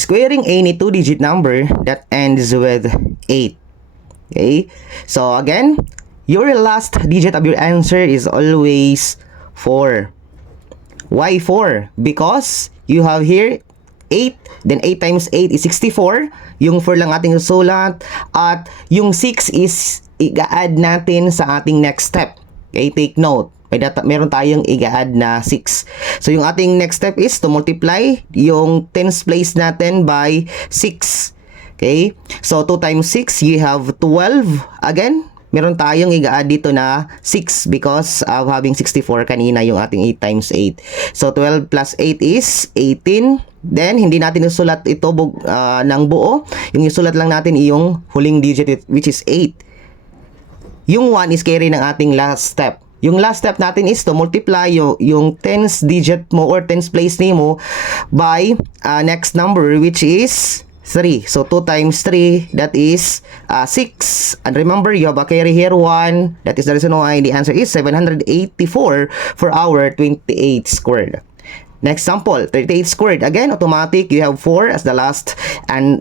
squaring any two-digit number that ends with 8. Okay? So again, your last digit of your answer is always 4. Why 4? Because you have here 8, then 8 times 8 is 64. Yung 4 lang ating susulat. At yung 6 is i-add natin sa ating next step. Okay, take note. Meron tayong i-add na 6. So yung ating next step is to multiply yung tens place natin by 6. Okay? So 2 times 6, you have 12. Again, meron tayong i-add dito na 6 because of having 64 kanina yung ating 8 times 8. So 12 plus 8 is 18. Then, hindi natin isulat ito ng buo. Yung isulat lang natin yung huling digit which is 8. Yung 1 is carry ng ating last step. Yung last step natin is to multiply yung tens digit mo or tens place name mo by next number which is 3. So 2 times 3, that is 6. And remember, you have a carry here 1. That is the reason why the answer is 784 for our 28 squared. Next example, 38 squared. Again, automatic, you have 4 as the last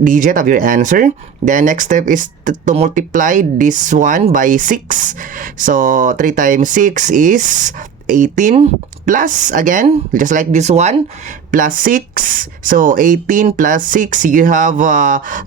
digit of your answer. The next step is to multiply this one by 6. So 3 times 6 is 18 plus, again, just like this one, plus 6. So 18 plus 6, you have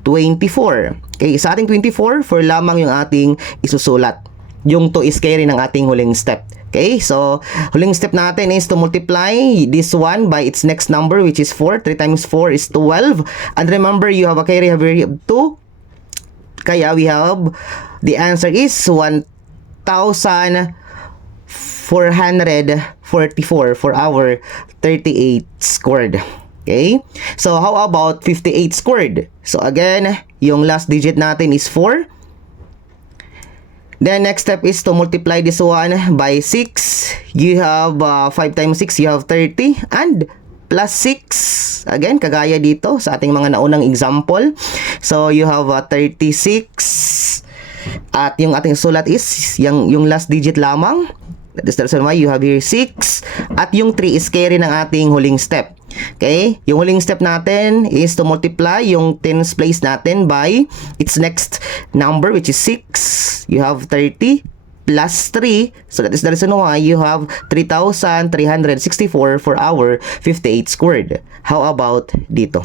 24. Okay, sa ating 24, 4 lamang yung ating isusulat. Yung 2 is carry ng ating huling step. Okay, so huling step natin is to multiply this one by its next number which is 4. 3 times 4 is 12. And remember, you have a carry here of 2. Kaya we have, the answer is 1,444 for our 38 squared. Okay? So, how about 58 squared? So, again, yung last digit natin is 4. Then, next step is to multiply this one by 6. You have 5 times 6, you have 30. And plus 6. Again, kagaya dito sa ating mga naunang example. So, you have 36. At yung ating sulat is yung last digit lamang. That is the reason why you have here 6. At yung 3 is carry ng ating huling step. Okay? Yung huling step natin is to multiply yung tens place natin by its next number which is 6. You have 30 plus 3. So that is the reason why you have 3,364 for our 58 squared. How about dito?